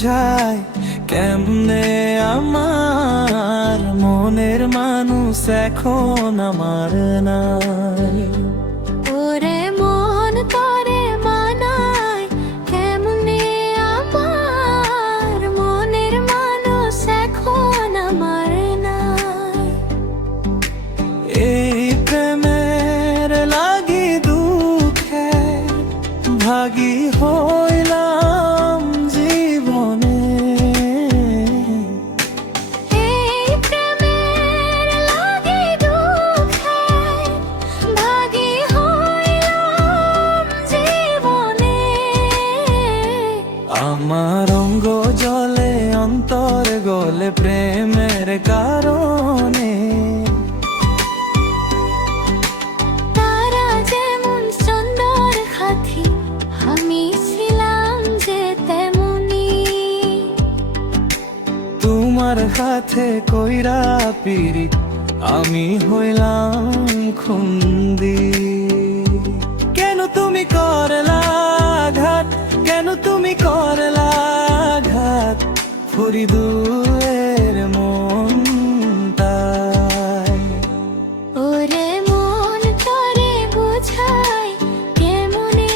বুঝাই কেমনে আমার মনের মানুষ এখন আমার নাই। ওরে মন তোরে মানায় কেমনে আমার মনের মানুষ এখন আমার নাই। এই প্রেমের লাগি দুঃখে ভাগী হইলাম জীবনে। এই প্রেমের লাগি দুঃখে ভাগী হইলাম জীবনে। আমার অঙ্গ জলে অন্তর গলে প্রেমের কারণে। তারা যেমন সুন্দর সাথী আমি ছিলাম যে তেমনি। তোমার হাতে কইরা পিরিত আমি হইলাম খুন্দি। কেন তুমি করলা ঘাট, কেন তুমি করলা ঘাট, ফরিদুয়ের মন তাই। ওরে মন তোরে বুঝাই কেমনে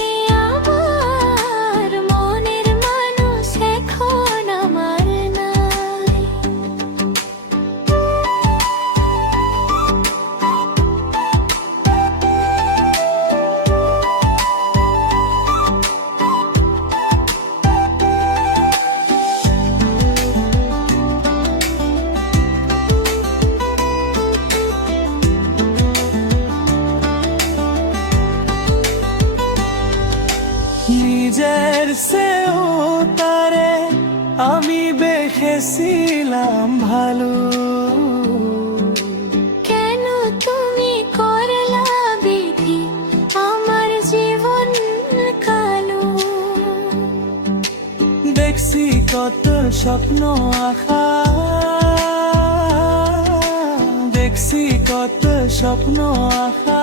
আমার মনের মানুষ এখন আমার নাই। নিজের সেও তারে আমি বেখেছিলাম ভালো। কেন তুমি করলা বিধি আমার জীবন কালো। দেখছি কত স্বপ্ন আঁকা, দেখছি কত স্বপ্ন আঁকা।